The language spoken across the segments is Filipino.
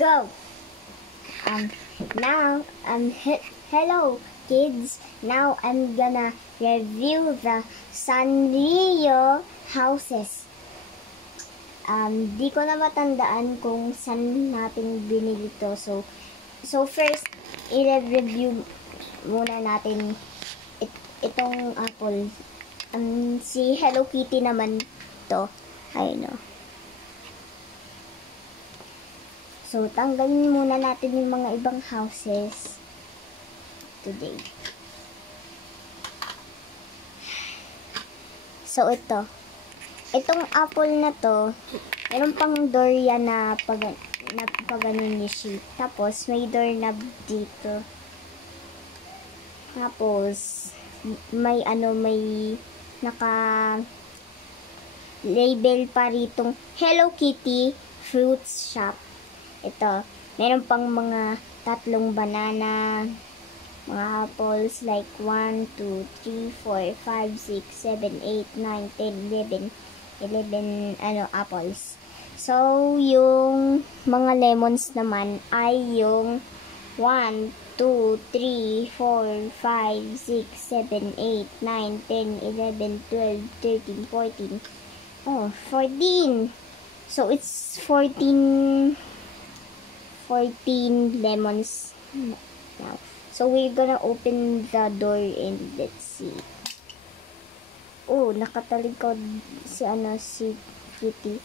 Go! Now, hello kids. Now I'm gonna review the Sanrio houses. Di ko na matandaan kung saan natin binili to. So first, i-review muna natin itong apple. Si Hello Kitty naman to. Ayun o. So, tanggalin muna natin yung mga ibang houses today. So, itong apple na to, meron pang door yan na paganon yung shape. Tapos, may doorknob dito. Tapos, may naka-label pa ritong Hello Kitty Fruits Shop. Ito, meron pang mga 3 banana, mga apples like 1, 2, 3, 4, 5, 6, 7, 8, 9, 10, 11 apples. So, yung mga lemons naman ay yung 1, 2, 3, 4, 5, 6, 7, 8, 9, 10, 11, 12, 13, 14. Oh, 14. So, it's 14 lemons now. So, we're gonna open the door and let's see. Oh, nakatalikod si Kitty.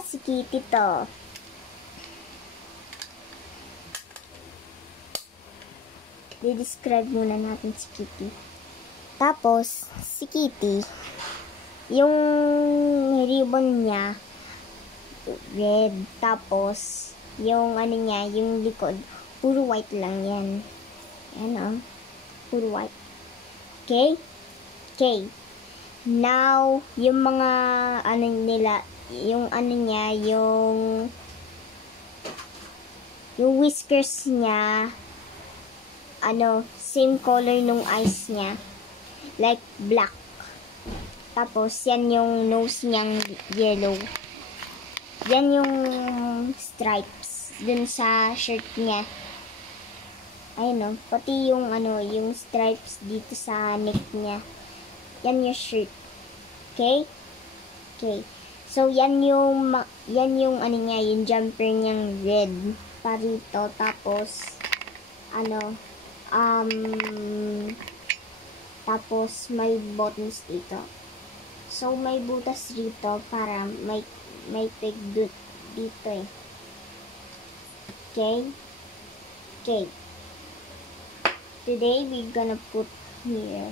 Si Kitty to. I-describe muna natin si Kitty. Tapos, si Kitty, yung ribbon niya, red. Tapos, yung niya, yung likod, puro white lang yan. Yan puro white. Okay? Okay. Now, yung mga nila, yung niya, yung whiskers niya, same color nung eyes niya. Like black. Tapos, yan yung nose niyang yellow. Yan yung stripes dun sa shirt niya. Ayun pati yung yung stripes dito sa neck niya. Yan yung shirt. Okay? Okay. So, yan yung niya, yung jumper niyang red parito. Tapos, tapos may buttons dito. So, may butas dito para may peg dito eh. Okay? Okay. Today, we're gonna put here.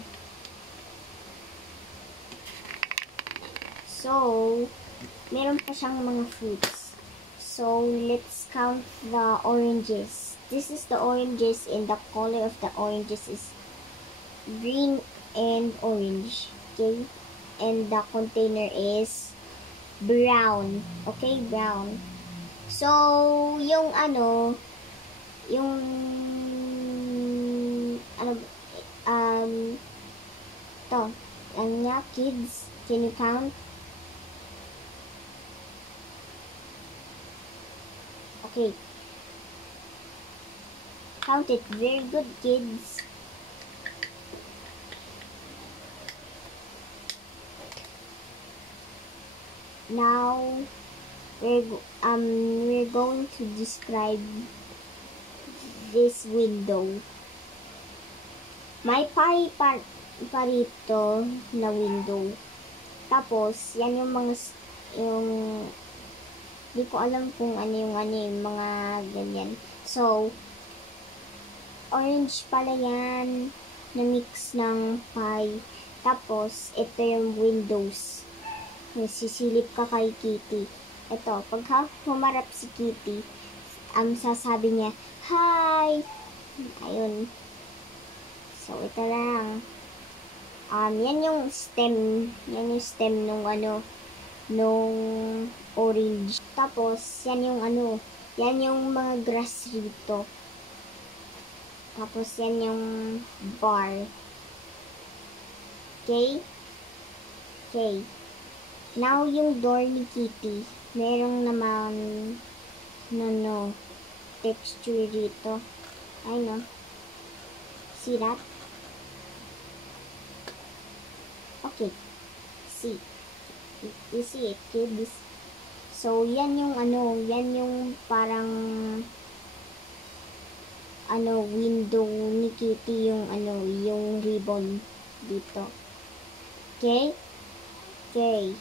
So, meron pa siyang mga fruits. So, let's count the oranges. This is the oranges and the color of the oranges is green and orange. Okay? And the container is brown. Okay? Brown. So, yung kids, can you count? Okay. Count it. Very good, kids. Now, we're going to describe this window. May parito na window. Tapos, yan di ko alam kung yung mga ganyan. So, orange pala yan na mix ng pie. Tapos, ito yung windows. Sisilip ka kay Kitty. Ito, pag humarap si Kitty, sasabi niya, hi! Ayun. So, ito lang. Yan yung stem. Yan yung stem nung orange. Tapos, yan yung mga grass rito. Tapos, yan yung bar. Okay? Okay. Now, yung door ni Kitty, merong naman no texture dito. I know. See that? Okay. See. You see it, kids? So, yan yung yan yung parang window ni Kitty, yung yung ribbon dito. Okay? Okay.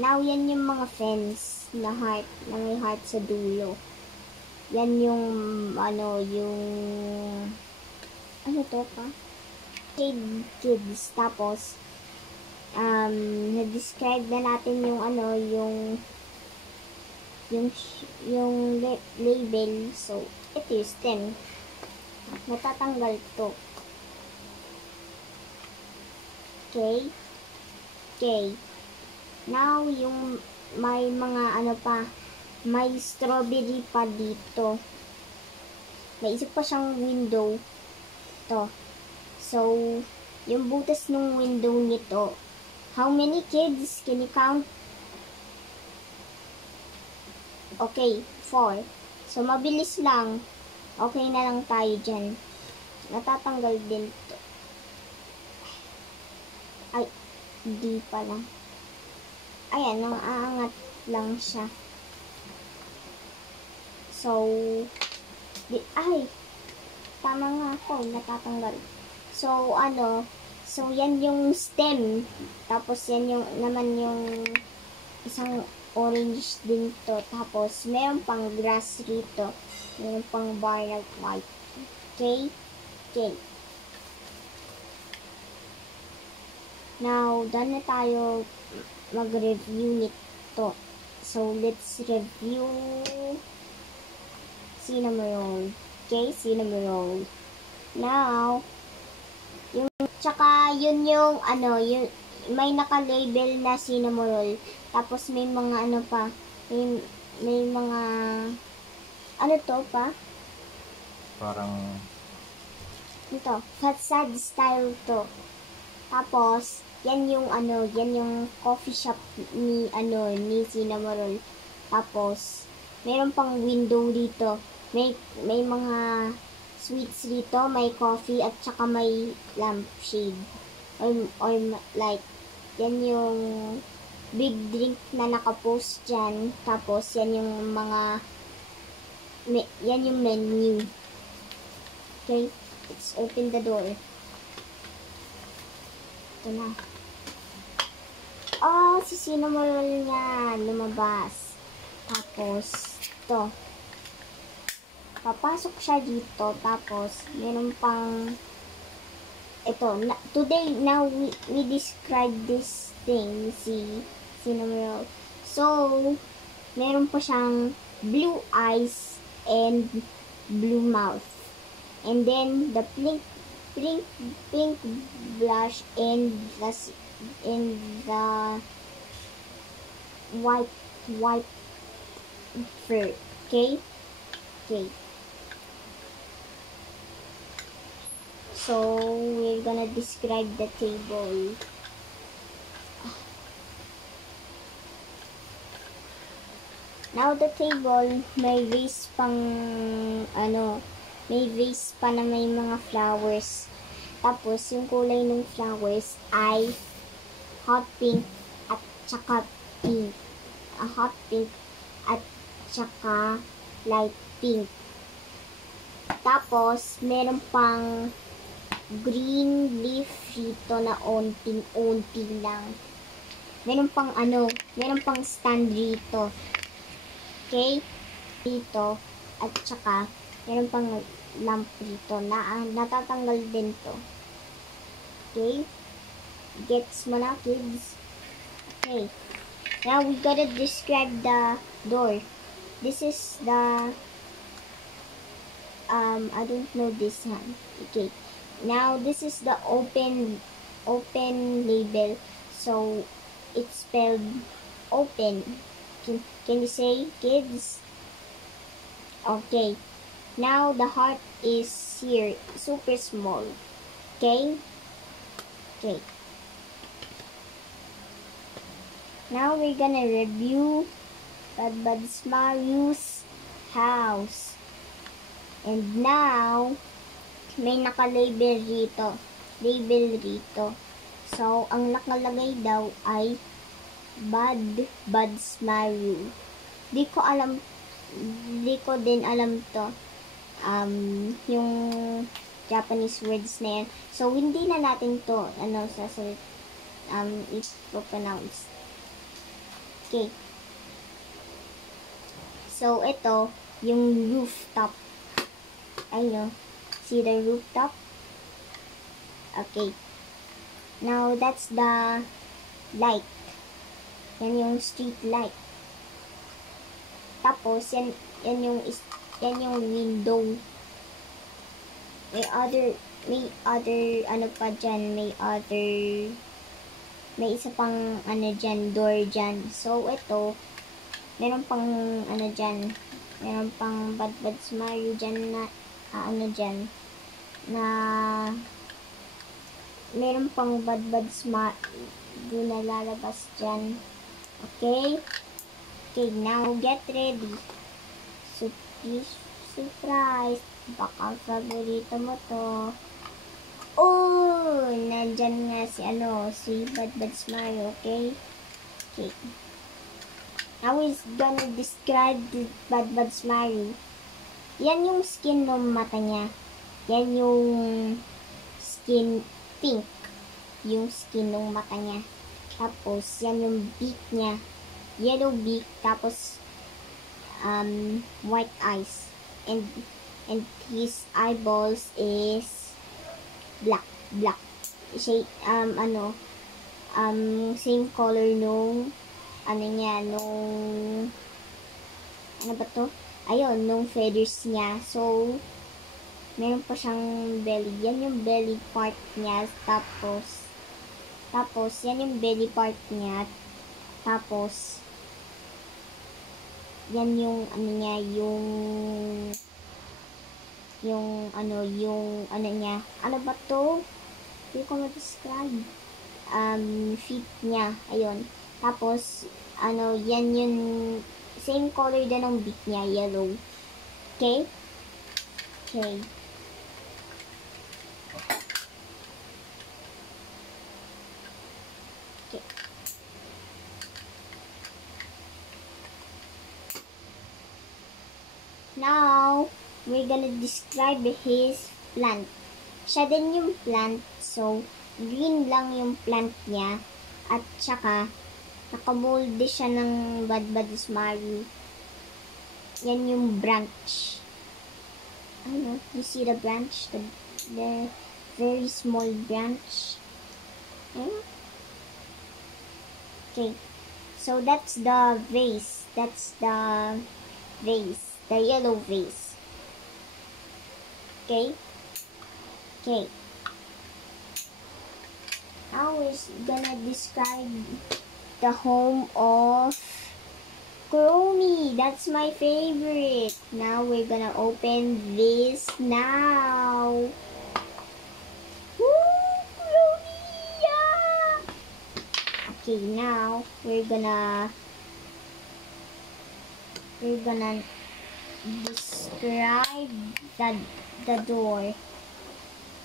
Now, yan yung mga fence na heart, na may heart sa dulo. Yan yung, to pa? Kids. Tapos, na-describe na natin yung label. So, ito yung stem. Natatanggal to. Okay? Okay. Now, yung may mga may strawberry pa dito. May isa pa siyang window. To. So, yung butas ng window nito, how many kids? Can you count? Okay, 4. So, mabilis lang. Okay na lang tayo dyan. Natatanggal din to. Ay, hindi pala. Ayan, nang-aangat lang siya. So, tama nga ako, natatanggal. So, so, yan yung stem. Tapos, yan yung, naman yung isang orange din to. Tapos, meron pang grass rito. Meron pang barnard white. Okay? Okay. Now, done na tayo mag-review nito. So, let's review cinnamon roll. Okay? Cinnamon roll. Now, tsaka yun yung, yun, may naka-label na cinnamon roll. Tapos, may mga pa, may mga, to pa? Parang, ito, facade style to. Tapos, yan yung coffee shop ni cinnamon roll. Tapos, meron pang window dito. May mga sweets dito, may coffee at saka may lampshade. Or like, yan yung big drink na nakapost dyan. Tapos, yan yung yan yung menu. Okay, let's open the door. Ito na. Oh, si cinnamon roll niya lumabas. Tapos, ito. Papasok siya dito. Tapos, meron pang ito. Today, now, we describe this thing, si cinnamon roll. So, meron pa siyang blue eyes and blue mouth. And then, the pink blush and the white fur. Okay? Okay. So, we're gonna describe the table. Now, the table, may vase pang, may vase pa na may mga flowers. Tapos, yung kulay ng flowers ay hot pink at saka pink. Hot pink at saka light pink. Tapos, meron pang green leaf dito na onting lang. Meron pang stand dito. Okay? Dito. At saka, meron pang lamp dito na natatanggal din to. Okay? Gets mo na, kids? Okay. Now, we gotta describe the door. This is the, I don't know this one. Okay. Now, this is the open label. So, it's spelled open. Can you say, kids? Okay. Now, the heart is here. Super small. Okay? Okay. Now, we're gonna review Bad Buds Marius mouse. And now, may naka-label rito. Label rito. So, ang nakalagay daw ay Bud Buds Mario. Di ko din alam to. Yung Japanese words na yan. So, hindi na natin to, i-pronounce. Okay. So, ito, yung rooftop. Ayun, see the rooftop? Okay. Now, that's the light. Yan yung street light. Tapos, yan yung window. May isa pang door dyan. So, ito, meron pang meron pang Bud Buds Mario dyan na, meron pang Bud Buds Mario na lalabas dyan. Okay? Okay, now get ready. Surprise! Baka favorito mo to. Oh! Nandyan nga si Bud Buds Mario, okay? Okay. Now is gonna describe the Bud Buds Mario. Yan yung skin ng mata niya. Yan yung skin pink. Yung skin ng mata niya. Tapos, yan yung beak niya. Yellow beak. Tapos, white eyes. And his eyeballs is black. Shade, same color nung nung feathers niya. So, meron pa siyang belly. Yan yung belly part niya. Tapos, yan yung belly part niya. Tapos, yan yung, niya. Ano ba to? Hindi ko ma-describe. Feet niya. Ayun. Tapos, yan yung same color din ng beak niya, yellow. Okay? Okay. Okay. Now, we're gonna describe his plant. Siya din yung plant, so, green lang yung plant niya. At saka, nakamolde siya ng Bud Buds Mario. Yan yung branch. You see the branch? The very small branch. Okay. So, that's the vase. The yellow vase. Okay? Okay. Now we're gonna describe the home of Kuromi. That's my favorite. Now we're gonna open this now. Woo! Kuromi! Yeah! Okay, now we're gonna describe the door.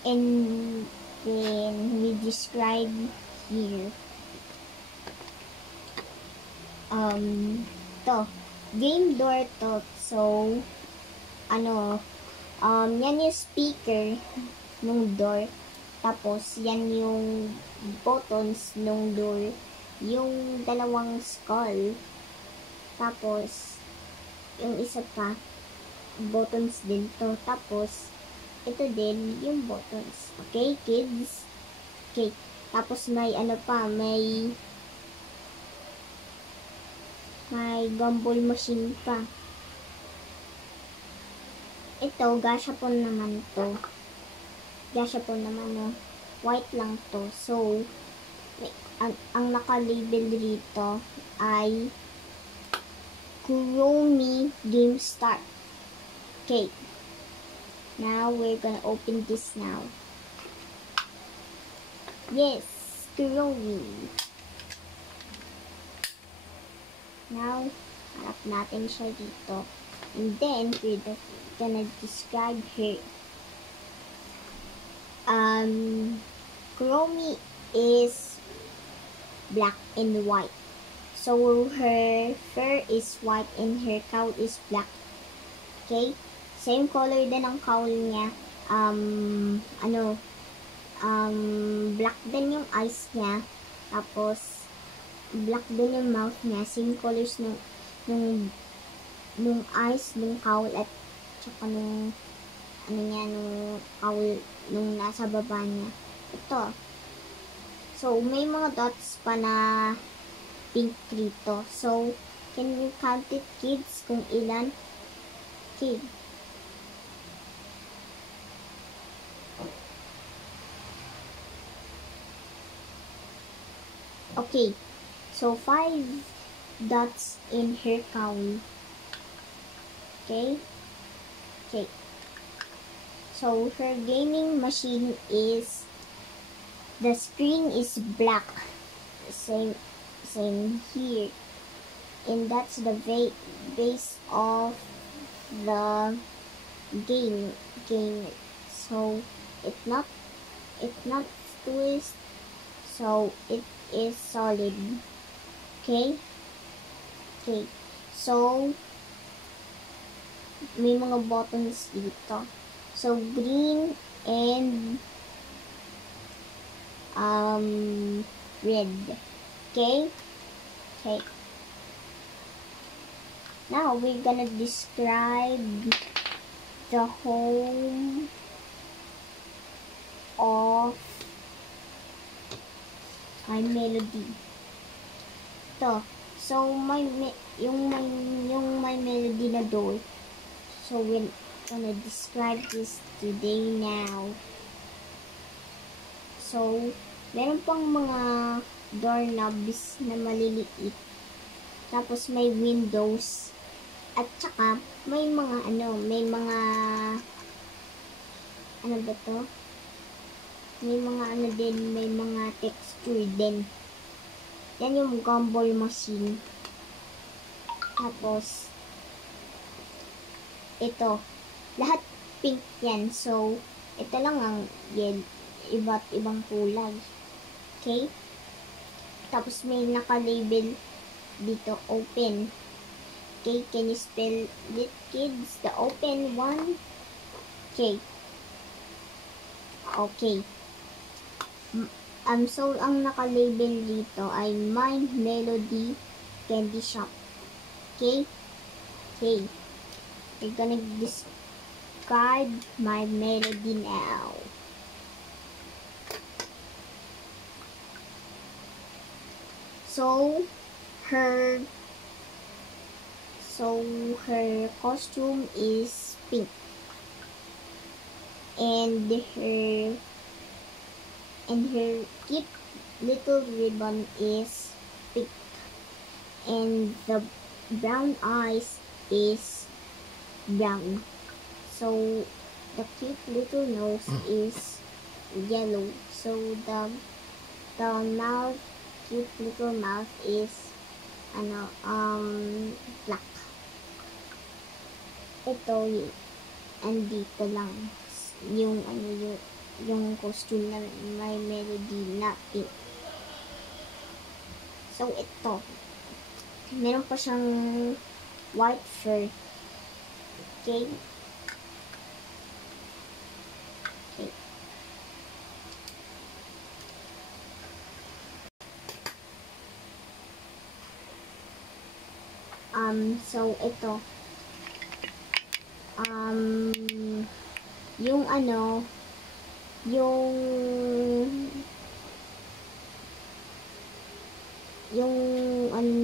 And then we describe here. Game door to. So, yan yung speaker ng door. Tapos, yan yung buttons ng door. Yung dalawang skull. Tapos, yung isa pa, buttons din to. Tapos, ito din yung buttons. Okay, kids? Okay. Tapos, may may gumball machine pa. Ito, gashapon naman to. Gashapon naman, no? White lang to. So, ang naka-label rito ay Kuromi Game Start. Okay. Now, we're gonna open this now. Yes, Kuromi. Now, harap natin siya dito. And then we're gonna describe her. Chromie is black and white. So her fur is white and her cowl is black. Okay? Same color din ang cowl niya. Black din yung eyes niya. Tapos, black din yung mouth niya. Same colors nung eyes, nung cowl, at saka nung cowl, nung nasa baba niya. Ito. So, may mga dots pa na pink dito. So, can you count it, kids, kung ilan? Okay. Okay. So, 5 dots in her cowl. Okay. Okay. So, her gaming machine is, the screen is black. Same here. And that's the base of the game. So, it's not twist. So, it is solid. Okay? Okay. So, may mga buttons dito. So, green and red. Okay? Okay. Now, we're gonna describe the home of My Melody. Ito. So, yung My Melody na door. So, we're gonna describe this today now. So, meron pang mga doorknobs na maliliit. Tapos, may windows. At saka, may mga may mga may mga texture din. Yan yung gumball machine. Tapos, ito. Lahat pink yan. So, ito lang ang iba't ibang kulay. Okay? Tapos, may naka-label dito, open. Okay, can you spell it, kids? The open one. Okay. Okay. So, ang naka-label dito ay My Melody Candy Shop. Okay? Okay. We're gonna describe My Melody now. So, her costume is pink. And her cute little ribbon is pink. And the brown eyes is brown. So, the cute little nose is yellow. So, the mouth, cute little mouth is black. Ito, andito lang yung yung costume na My Melody na pink. So, ito. Meron pa siyang white fur. Okay? Okay. So, ito. Yung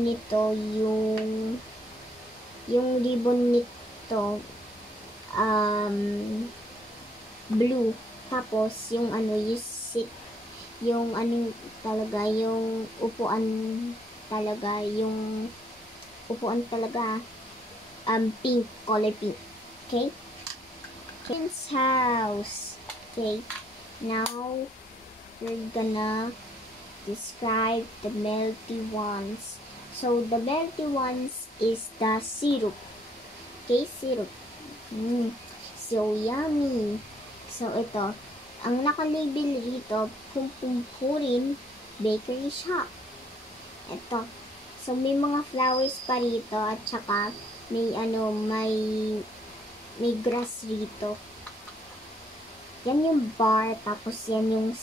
nito, yung ribbon nito, blue. Tapos, yung upuan talaga, pink, color pink. Okay? Kid's house. Okay. Now, we're gonna describe the melty ones. So, the melty ones is the syrup. cake syrup. So yummy. So ito, ang nakalabel rito, Pumpumpurin Bakery Shop. Ito. So may mga flowers pa rito at saka may may grass rito. Yan yung bar, tapos yan yung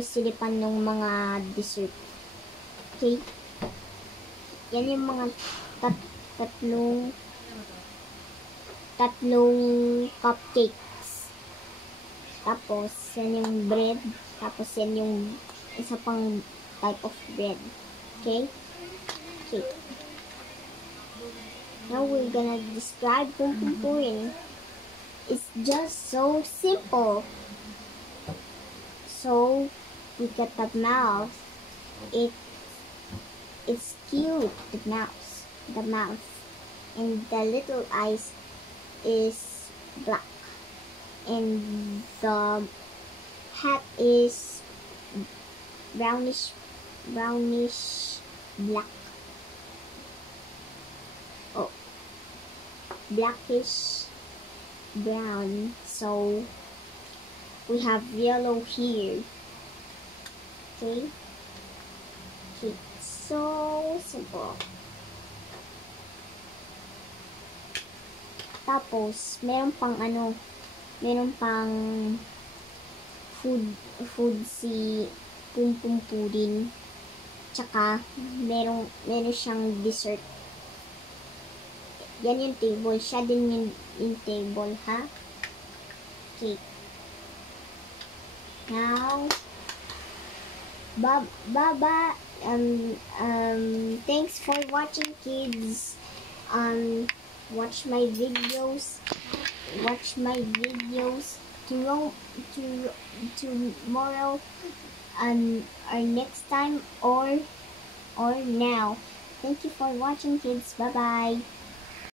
silipan ng mga dessert. Okay? Yan yung mga tatlong cupcakes. Tapos, yan yung bread. Tapos, yan yung isa pang type of bread. Okay? Okay. Now, we're gonna describe Pumpumpurin. It's just so simple. So, look at the mouth. It's cute, the mouth. And the little eyes is black. And the hat is brownish black. Oh, blackish brown. So we have yellow here. Okay, so simple. Tapos meron pang food si Pumpumpurin. Tsaka meron siyang dessert. Yan yung table. Siya din yung table, ha? Okay. Now, bye-bye. Thanks for watching, kids. Watch my videos. Tomorrow, or next time, or now. Thank you for watching, kids. Bye-bye.